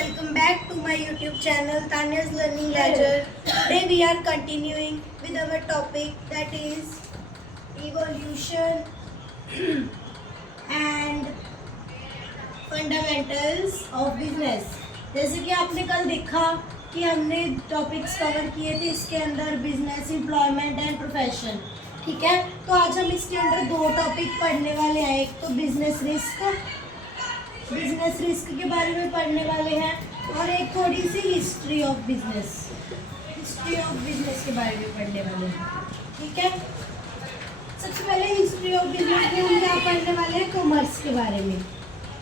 welcome back to my YouTube channel Tanya's Learning Ledger. Today we are continuing with our topic that is evolution and fundamentals of business. जैसे कि आपने कल देखा कि हमने topics cover किए थे इसके अंदर बिजनेस, एम्प्लॉयमेंट एंड प्रोफेशन. ठीक है, तो आज हम इसके अंदर दो टॉपिक पढ़ने वाले हैं. एक तो बिजनेस रिस्क के बारे में पढ़ने वाले हैं और एक थोड़ी सी हिस्ट्री ऑफ बिजनेस के बारे में पढ़ने वाले हैं. ठीक है, सबसे पहले हिस्ट्री ऑफ बिजनेस में हम क्या पढ़ने वाले हैं, कॉमर्स के बारे में.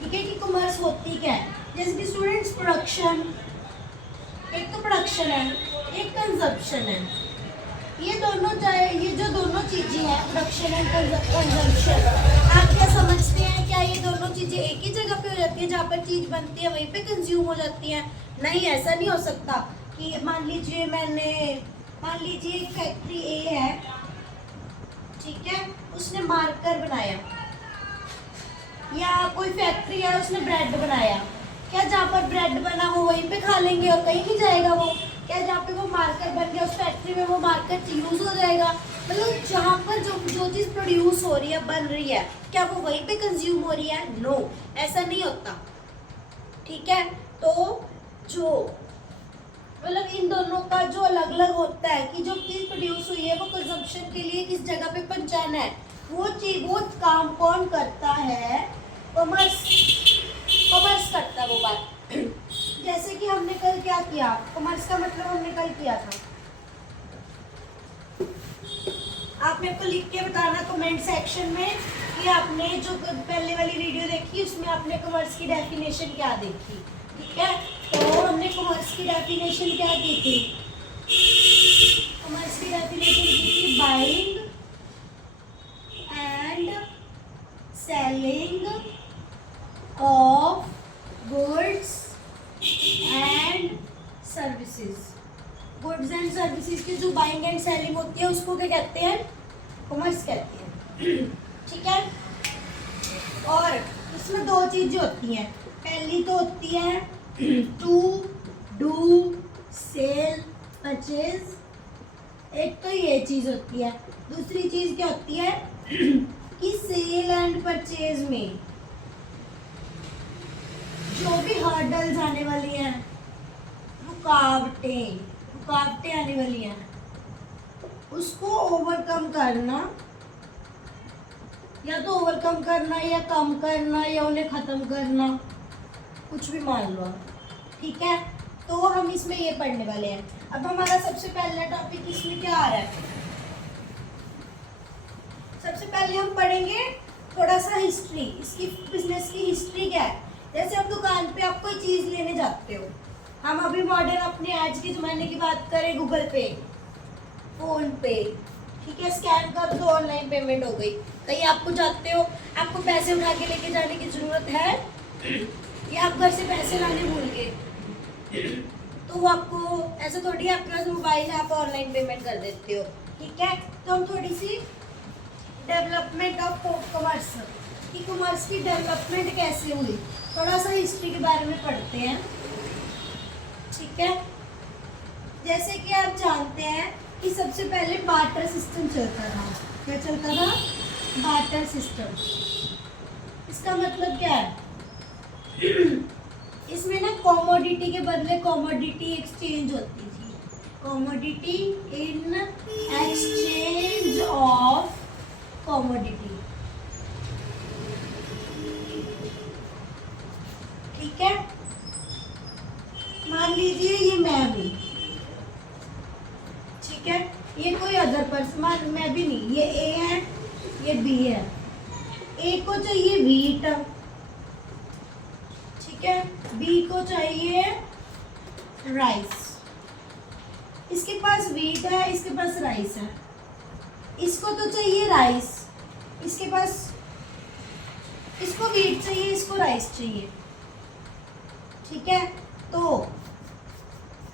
ठीक है, कि कॉमर्स होती क्या है. जैसे कि स्टूडेंट्स प्रोडक्शन, एक तो प्रोडक्शन है, एक कंजप्शन है. ये जो दोनों चीज़ें हैं, प्रोडक्शन एंड कंजप्शन, आप क्या समझते हैं, क्या ये दोनों चीज़ें एक ही जगह पे हो जाती है, जहाँ पर चीज़ बनती है वहीं पे कंज्यूम हो जाती है? नहीं, ऐसा नहीं हो सकता. कि मान लीजिए एक फैक्ट्री ए है, ठीक है, उसने मार्कर बनाया, या कोई फैक्ट्री है उसने ब्रेड बनाया. क्या जहाँ पर ब्रेड बना हो वहीं पे खा लेंगे और कहीं नहीं जाएगा वो? क्या जहाँ पे वो मार्कर बन गया उस फैक्ट्री में वो मार्कर यूज़ हो जाएगा? मतलब जहाँ पर जो चीज़ प्रोड्यूस हो रही है, बन रही है, क्या वो वहीं पे कंज्यूम हो रही है? नो, ऐसा नहीं होता. ठीक है, तो जो मतलब इन दोनों का जो अलग अलग होता है कि जो चीज़ प्रोड्यूस हुई है वो कंजम्पशन के लिए किस जगह पे पहुँचाना है, वो काम कौन करता है? कॉमर्स करता है वो बात. जैसे कि हमने कल क्या किया, कॉमर्स का मतलब हमने कल किया था, आप मेरे को लिख के बताना कमेंट सेक्शन में कि आपने जो पहले वाली वीडियो देखी उसमें आपने कॉमर्स की डेफिनेशन क्या देखी. ठीक है, तो हमने कॉमर्स की डेफिनेशन क्या की थी? कॉमर्स की डेफिनेशन की थी buying and selling of goods and services. Goods and services की जो बाइंग एंड सेलिंग होती है उसको क्या कहते हैं? कॉमर्स कहते हैं. ठीक है, और इसमें दो चीजें होती हैं. पहली तो होती है टू डू सेल परचेज, एक तो ये चीज होती है. दूसरी चीज क्या होती है कि सेल एंड परचेज में जो भी हर्डल्स आने वाली हैं, रुकावटें आने वाली हैं, उसको ओवरकम करना, या तो ओवरकम करना या कम करना या उन्हें ख़त्म करना, कुछ भी मान लो. ठीक है, तो हम इसमें ये पढ़ने वाले हैं. अब हमारा सबसे पहला टॉपिक इसमें क्या आ रहा है? सबसे पहले हम पढ़ेंगे थोड़ा सा हिस्ट्री. इसकी बिजनेस की हिस्ट्री क्या है. जैसे आप दुकान पे आप कोई चीज़ लेने जाते हो, हम अभी मॉडर्न अपने आज के ज़माने की बात करें, गूगल पे, फ़ोन पे, ठीक है, स्कैन कर दो, ऑनलाइन पेमेंट हो गई. कहीं आपको जाते हो, आपको पैसे उठा के लेके जाने की ज़रूरत है, या आप घर से पैसे लाने भूल गए, तो वो आपको ऐसा थोड़ी है, आपके पास मोबाइल है, आप ऑनलाइन पेमेंट कर देते हो. ठीक है, तो हम थोड़ी सी डेवलपमेंट ऑफ कॉमर्स कि कॉमर्स की डेवलपमेंट कैसे हुई, थोड़ा सा हिस्ट्री के बारे में पढ़ते हैं. ठीक है, जैसे कि आप जानते हैं कि सबसे पहले बार्टर सिस्टम चलता था. क्या चलता था? Barter system. इसका मतलब क्या है? इसमें ना कॉमोडिटी के बदले कॉमोडिटी एक्सचेंज होती थी. Commodity in exchange of commodity. ठीक है, मान लीजिए ये मैं हूँ, ठीक है, ये कोई अदर पर्सन, मैं भी नहीं, ये ए है, ये बी है. ए को चाहिए व्हीट, ठीक है, बी को चाहिए राइस. इसके पास व्हीट है, इसके पास राइस है. इसको तो चाहिए राइस, इसके पास, इसको व्हीट चाहिए, इसको राइस चाहिए. ठीक है, तो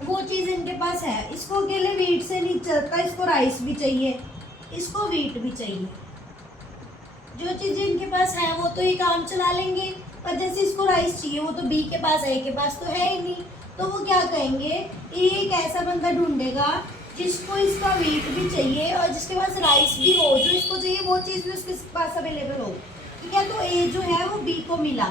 वो चीज़ इनके पास है, इसको अकेले व्हीट से नहीं चलता, इसको राइस भी चाहिए, इसको व्हीट भी चाहिए. जो चीज़ें इनके पास है वो तो ये काम चला लेंगे, पर जैसे इसको राइस चाहिए, वो तो बी के पास है, ए के पास तो है ही नहीं, तो वो क्या कहेंगे, ए एक ऐसा बंदा ढूंढेगा जिसको इसका वीट भी चाहिए और जिसके पास राइस भी हो, जो इसको चाहिए वो चीज़ भी उसके पास अवेलेबल हो। ठीक है, तो ए जो है वो बी को मिला,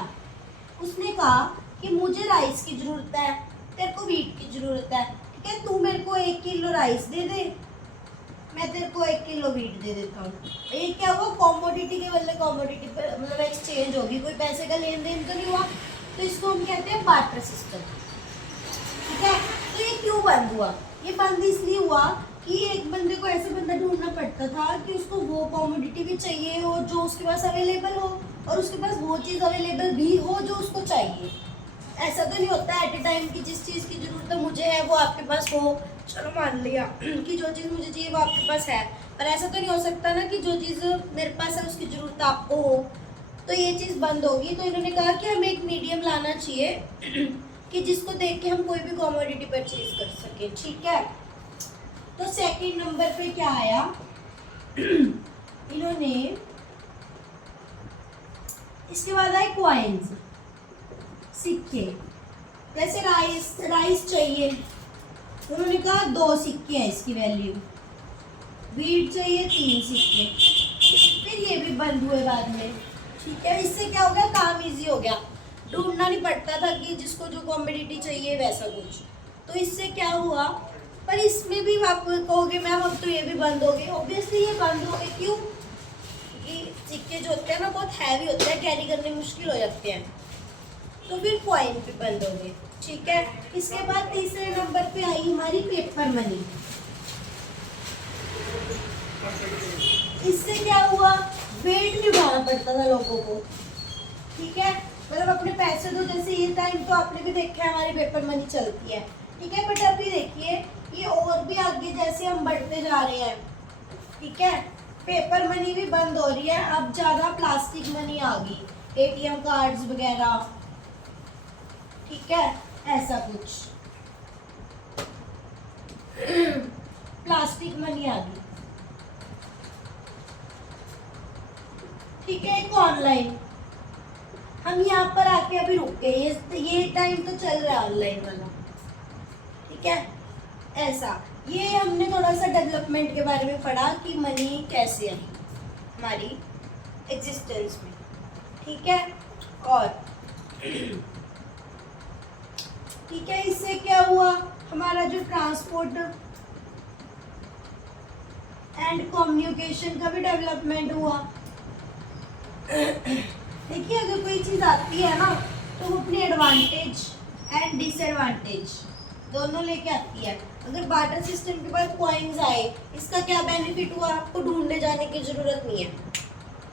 उसने कहा कि मुझे राइस की ज़रूरत है, तेरे को वीट की ज़रूरत है, ठीक है, तू मेरे को 1 किलो राइस दे दे, मैं तेरे को 1 किलो वीट दे देता हूँ। ये क्या हुआ, कॉमोडिटी के बदले कॉमोडिटी पर मतलब एक्सचेंज होगी, कोई पैसे का लेन देन तो नहीं हुआ, तो इसको हम कहते हैं बार्टर सिस्टम। ठीक है, तो ये क्यों बंद हुआ, ये बंद इसलिए हुआ कि एक बंदे को ऐसे बंदा ढूंढना पड़ता था कि उसको वो कॉमोडिटी भी चाहिए हो जो उसके पास अवेलेबल हो, और उसके पास वो चीज़ अवेलेबल भी हो जो उसको चाहिए। ऐसा तो नहीं होता एट ए टाइम कि जिस चीज़ की ज़रूरत है मुझे है वो आपके पास हो, चलो मान लिया कि जो चीज़ मुझे चाहिए वो आपके पास है, पर ऐसा तो नहीं हो सकता ना कि जो चीज़ मेरे पास है उसकी ज़रूरत आपको हो, तो ये चीज़ बंद होगी। तो इन्होंने कहा कि हमें एक मीडियम लाना चाहिए कि जिसको देख के हम कोई भी कॉमोडिटी परचेज कर सकें। ठीक है, तो सेकंड नंबर पे क्या आया, इन्होंने इसके बाद आए कॉइन्स, सिक्के। जैसे राइस चाहिए, उन्होंने कहा 2 सिक्के हैं इसकी वैल्यू, वीट चाहिए 3 सिक्के, फिर ये भी बंद हुए बाद में। ठीक है, इससे क्या हो गया, काम इजी हो गया, ढूंढना नहीं पड़ता था कि जिसको जो कॉमोडिटी चाहिए वैसा कुछ। तो इससे क्या हुआ, पर इसमें भी आप कहोगे मैम अब तो ये भी बंद हो गए, ऑब्वियसली ये बंद हो गए, क्यों, क्योंकि सिक्के जो होते हैं ना बहुत हैवी होते हैं, कैरी करने मुश्किल हो जाते हैं, तो फिर कॉइन भी बंद हो गए। ठीक है, इसके बाद तीसरे नंबर पे आई हमारी पेपर मनी। इससे क्या हुआ, वेट भी उठाना पड़ता था लोगों को। ठीक है, मतलब अपने पैसे तो जैसे ये टाइम तो आपने भी देखा है हमारी पेपर मनी चलती है। ठीक है, बट अभी देखिए ये और भी आगे जैसे हम बढ़ते जा रहे हैं, ठीक है, पेपर मनी भी बंद हो रही है, अब ज़्यादा प्लास्टिक मनी आ गई, एटीएम कार्ड्स वगैरह। ठीक है, ऐसा कुछ प्लास्टिक मनी आ गई। ठीक है, एक ऑनलाइन, हम यहाँ पर आके अभी रुक गए, ये टाइम तो चल रहा है ऑनलाइन वाला। ठीक है, ऐसा ये हमने थोड़ा सा डेवलपमेंट के बारे में पढ़ा कि मनी कैसे आई हमारी एग्जिस्टेंस में। ठीक है, और ठीक है, इससे क्या हुआ, हमारा जो ट्रांसपोर्ट एंड कम्युनिकेशन का भी डेवलपमेंट हुआ। देखिए अगर कोई चीज़ आती है ना तो वो अपनी एडवांटेज एंड डिसएडवांटेज दोनों लेके आती है। अगर बार्टर सिस्टम के बाद कॉइन्स आए, इसका क्या बेनिफिट हुआ, आपको ढूंढने जाने की ज़रूरत नहीं है।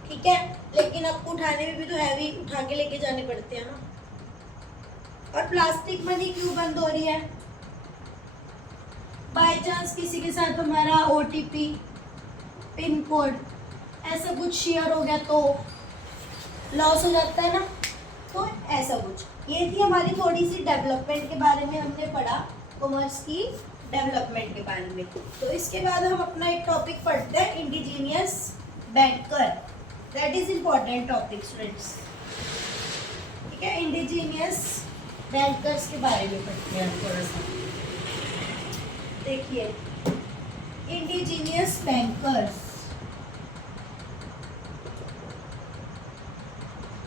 ठीक है, लेकिन आपको उठाने में भी तो हैवी उठा के लेके जाने पड़ते हैं ना। और प्लास्टिक मनी क्यों बंद हो रही है, बाय चांस किसी के साथ हमारा OTP पिन कोड ऐसा कुछ शेयर हो गया तो लॉस हो जाता है ना, तो ऐसा कुछ। ये थी हमारी थोड़ी सी डेवलपमेंट के बारे में हमने पढ़ा, कॉमर्स की डेवलपमेंट के बारे में। तो इसके बाद हम अपना एक टॉपिक पढ़ते हैं, indigenous banker, that is important topic students. ठीक है, इंडिजीनियस बैंकर्स के बारे में पढ़ते हैं थोड़ा सा। देखिए इंडिजीनियस बैंकर्स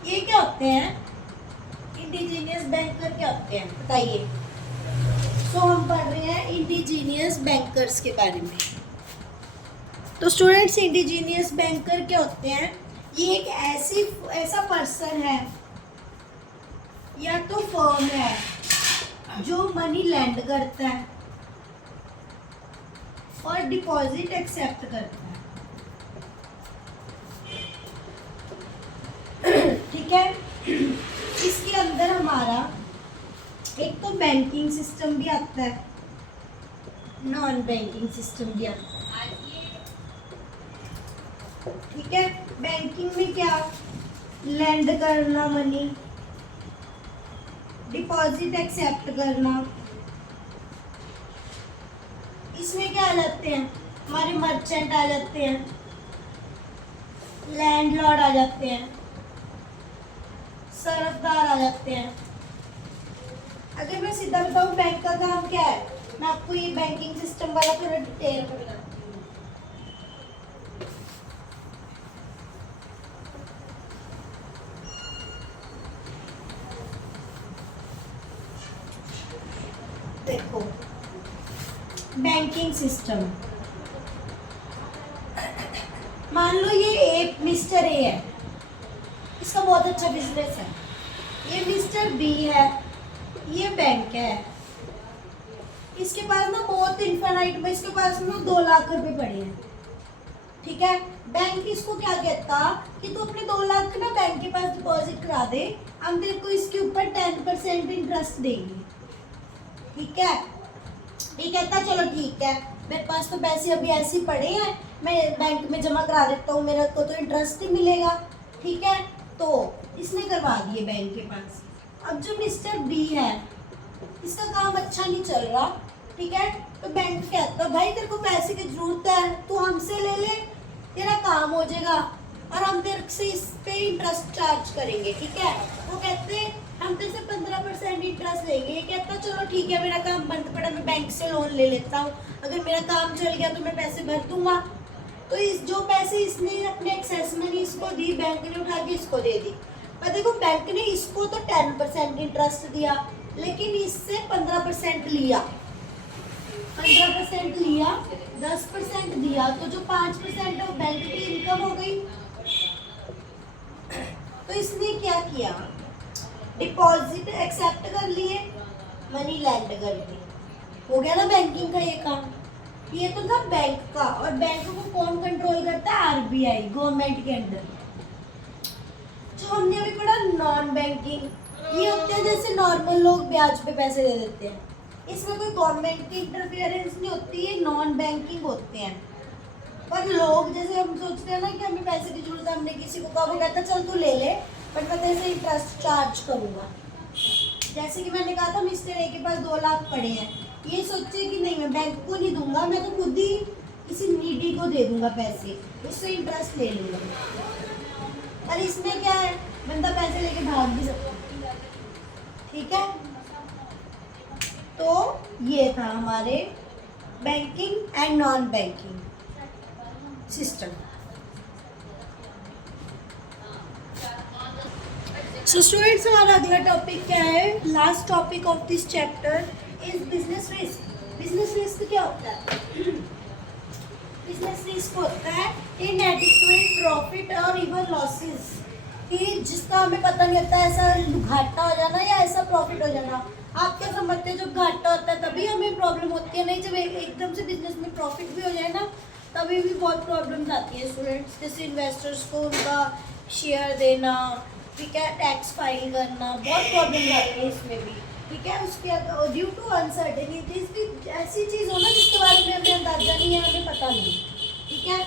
ये क्या होते हैं, इंडिजीनियस बैंकर क्या होते हैं बताइए। सो हम पढ़ रहे हैं इंडिजीनियस बैंकर्स के बारे में। तो स्टूडेंट्स इंडिजीनियस बैंकर क्या होते हैं, ये एक ऐसा पर्सन है या तो फर्म है जो मनी लैंड करता है और डिपॉजिट एक्सेप्ट करता है। ठीक है, इसके अंदर हमारा एक तो बैंकिंग सिस्टम भी आता है, नॉन बैंकिंग सिस्टम भी आता है। ठीक है, बैंकिंग में क्या, लैंड करना मनी, डिपॉजिट एक्सेप्ट करना। इसमें क्या आ जाते हैं, हमारे मर्चेंट आ जाते हैं, लैंडलॉर्ड आ जाते हैं, सरफदार आ जाते हैं। अगर मैं सीधा बताऊँ बैंक का काम क्या है, मैं आपको ये बैंकिंग सिस्टम वाला थोड़ा डिटेल में बताती हूँ। देखो बैंकिंग सिस्टम, मान लो ये मिस्टर ए है, इसका बहुत अच्छा बिजनेस है। ये मिस्टर बी है, ये बैंक है, इसके पास ना बहुत इन्फिनाइट में, इसके पास ना 2 लाख रुपए पड़े हैं। ठीक है, बैंक इसको क्या कहता कि तू अपने 2 लाख ना बैंक के पास डिपॉजिट करा दे, हम तेरे को इसके ऊपर 10% इंटरेस्ट देंगे। ठीक है, ये कहता चलो ठीक है, मेरे पास तो पैसे अभी ऐसे ही पड़े हैं, मैं बैंक में जमा करा देता हूँ, मेरे को तो इंटरेस्ट ही मिलेगा। ठीक है, तो इसने करवा दिए बैंक के पास। अब जो मिस्टर बी है, इसका काम अच्छा नहीं चल रहा। ठीक है, तो बैंक कहता भाई तेरे को पैसे की जरूरत है, तू हमसे ले ले, तेरा काम हो जाएगा और हम तेरे से इस पे इंटरेस्ट चार्ज करेंगे। ठीक है, वो कहते हम तेरे से 15% इंटरेस्ट लेंगे। ये कहता चलो ठीक है, मेरा काम बंद पड़ा, मैं बैंक से लोन ले लेता हूँ, अगर मेरा काम चल गया तो मैं पैसे भर दूंगा। तो इस जो पैसे इसने अपने एक्सेस मनी इसको दी, बैंक ने उठा के इसको दे दी। पर देखो बैंक ने इसको तो 10% इंटरेस्ट दिया, लेकिन इससे 15% लिया, 15% लिया, 10% दिया, तो जो 5% है वो बैंक की इनकम हो गई। तो इसने क्या किया, डिपॉजिट एक्सेप्ट कर लिए, मनी लैंड कर दी, हो गया ना बैंकिंग का ये काम। ये तो था बैंक का, और बैंक को कौन कंट्रोल करता है, आरबीआई, गवर्नमेंट के अंडर। जो हमने अभी पढ़ा नॉन बैंकिंग, ये होते हैं जैसे नॉर्मल लोग ब्याज पे पैसे दे देते हैं, इसमें कोई गवर्नमेंट की इंटरफेरेंस नहीं होती, ये नॉन बैंकिंग होते हैं। पर लोग जैसे हम सोचते हैं ना कि हमें पैसे की जरूरत है, हमने किसी को कहा, वो कहता चल तू ले ले, बट मैं तेरे से इंटरेस्ट चार्ज करूँगा। जैसे कि मैंने कहा था मिस्टर ए के पास 2 लाख पड़े हैं, ये सोचे कि नहीं मैं बैंक को नहीं दूंगा, मैं तो खुद ही किसी नीडी को दे दूंगा पैसे, उससे इंटरेस्ट ले लूँगा। और इसमें क्या है, बंदा पैसे लेके भाग भी सकता है। ठीक है, तो ये था हमारे banking and non banking system. So students, हमारा अगला टॉपिक क्या है, last topic of this chapter is business risk. Business risk क्या होता है, बिजनेस रिस्क होता है इनएडिक्वेट प्रॉफिट और इवन लॉसेस, कि जिसका हमें पता नहीं होता, ऐसा घाटा हो जाना या ऐसा प्रॉफिट हो जाना। आप क्या समझते हैं, जब घाटा होता है तभी हमें प्रॉब्लम होती है, नहीं जब एकदम से बिजनेस में प्रॉफिट भी हो जाए ना, तभी भी बहुत प्रॉब्लम्स आती है स्टूडेंट्स। जैसे इन्वेस्टर्स को उनका शेयर देना, ठीक है, टैक्स फाइल करना, बहुत प्रॉब्लम आती है इसमें भी। ठीक है, उसके ड्यू टू अनसर्टेनिटीज भी ऐसी चीज़ हो ना जिसके बारे में हमें अंदाजा नहीं है, हमें पता नहीं। ठीक है,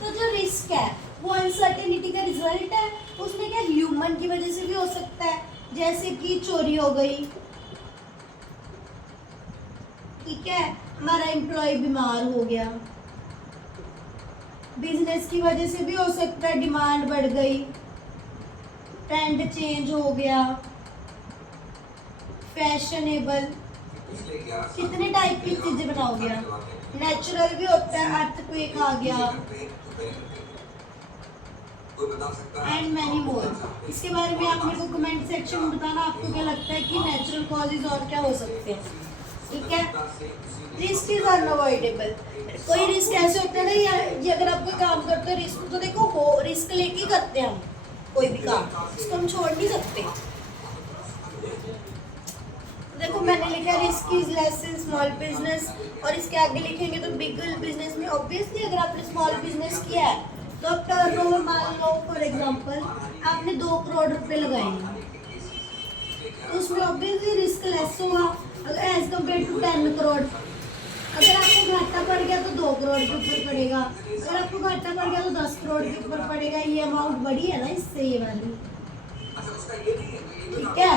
तो जो रिस्क है वो अनसर्टेनिटी का रिजल्ट है। उसमें क्या ह्यूमन की वजह से भी हो सकता है, जैसे कि चोरी हो गई, ठीक है, हमारा एम्प्लॉय बीमार हो गया, बिजनेस की वजह से भी हो सकता है, डिमांड बढ़ गई, ट्रेंड चेंज हो गया, फैशनेबल, कितने टाइप की चीजें बनाओगे आप। नेचुरल भी होता है, अर्थक्वेक आ गया, एंड मैनी मोर। इसके बारे में आप मेरे को कमेंट सेक्शन में बताना, आपको क्या लगता है कि नेचुरल कॉजेज और क्या हो सकते हैं। ठीक है, रिस्क इज अनअवॉइडेबल। कोई रिस्क ऐसे होते हैं ना, या अगर आप कोई काम करते हो, रिस्क तो देखो हो, रिस्क लेके करते हैं हम कोई भी काम, इसको हम छोड़ नहीं सकते। देखो मैंने लिखा risk is less in small business, और इसके आगे लिखेंगे तो बिग बिजनेस में ऑब्वियसली अगर आपने स्मॉल बिजनेस किया है तो आप टर्नओवर मान लो फॉर एग्जांपल आपने 2 करोड़ रुपए लगाए हैं, तो उसमें ऑब्वियसली रिस्क लेस होगा अगर एज कम्पेयर टू 10 करोड़। अगर आपको घाटा पड़ गया तो 2 करोड़ के ऊपर पड़ेगा, अगर आपको घाटा पड़ गया तो 10 करोड़ के ऊपर पड़ेगा। ये अमाउंट बड़ी है ना इससे, ये वाली। ठीक है,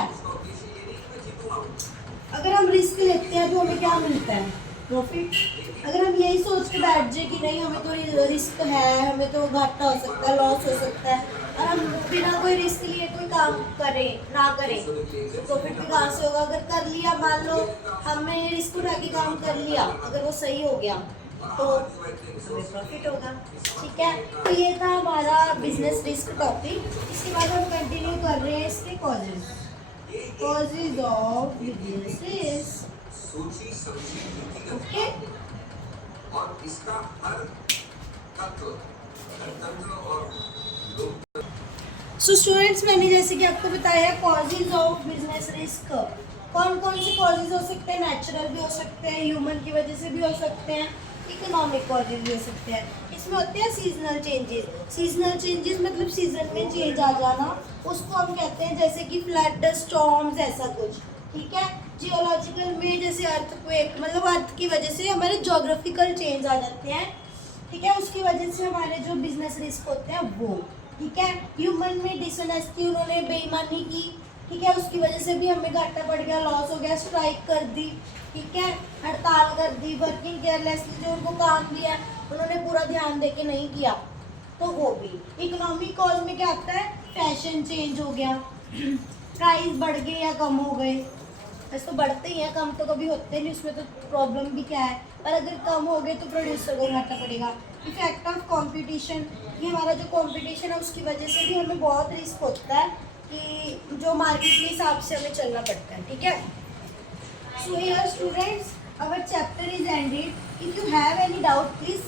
अगर हम रिस्क लेते हैं तो हमें क्या मिलता है, प्रॉफिट। अगर हम यही सोच के बैठ जाए कि नहीं हमें तो रिस्क है, हमें तो घाटा हो सकता है, लॉस हो सकता है, और हम बिना कोई रिस्क लिए कोई काम करें ना करें तो प्रॉफिट भी कहाँ से होगा? अगर कर लिया, मान लो हमने रिस्क उठा के काम कर लिया, अगर वो सही हो गया तो हमें प्रॉफिट होगा। ठीक है, तो ये था हमारा बिजनेस रिस्क टॉपिक। इसके बाद हम कंटिन्यू कर रहे हैं इसके causes of business risk. Okay, और इसका हर तत्व और सो स्टूडेंट्स, मैंने जैसे कि आपको बताया कॉजेज ऑफ बिजनेस रिस्क। कौन कौन से कॉजेज हो सकते हैं? नेचुरल भी हो सकते हैं, ह्यूमन की वजह से भी हो सकते हैं, इकोनॉमिक कॉजेज भी हो सकते हैं। इसमें होते हैं सीजनल चेंजेस। सीजनल चेंजेस मतलब सीजन में चेंज आ जाना, उसको हम कहते हैं जैसे कि फ्लड, स्टॉर्म्स, ऐसा कुछ। ठीक है, जियोलॉजिकल में जैसे अर्थक्वेक, मतलब अर्थ की वजह से हमारे जोग्राफिकल चेंज आ जाते हैं। ठीक है, उसकी वजह से हमारे जो बिजनेस रिस्क होते हैं वो। ठीक है, ह्यूमन में डिसऑनेस्टी, उन्होंने बेईमानी की, ठीक है, उसकी वजह से भी हमें घाटा पड़ गया, लॉस हो गया, स्ट्राइक कर दी, ठीक है, हड़ताल कर दी, वर्किंग केयरलेसली, जो उनको काम दिया उन्होंने पूरा ध्यान दे के नहीं किया, तो वो भी। इकोनॉमिक कॉज में क्या आता है? फैशन चेंज हो गया, प्राइस बढ़ गए या कम हो गए। वैसे तो बढ़ते ही हैं, कम तो कभी होते नहीं, उसमें तो प्रॉब्लम भी क्या है, पर अगर कम हो गए तो प्रोड्यूसर को घाटा पड़ेगा। इफेक्ट ऑफ कंपटीशन, ये हमारा जो कंपटीशन है उसकी वजह से भी हमें बहुत रिस्क होता है कि जो मार्केट के हिसाब से हमें चलना पड़ता है। ठीक है, so here students, our chapter is ended. If you have any doubt please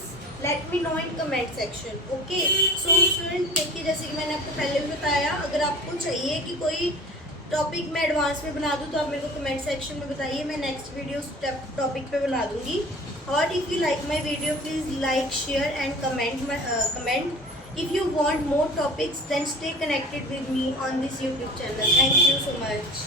let me know in comment section. Okay, so student देखिए, जैसे कि मैंने आपको पहले भी बताया, अगर आपको चाहिए कि कोई टॉपिक मैं एडवांस में बना दूँ तो आप मेरे को कमेंट सेक्शन में बताइए, मैं नेक्स्ट वीडियो टॉपिक पे बना दूँगी। और if you like my video please like, share and comment. If you want more topics, then stay connected with me on this YouTube channel. Thank you so much.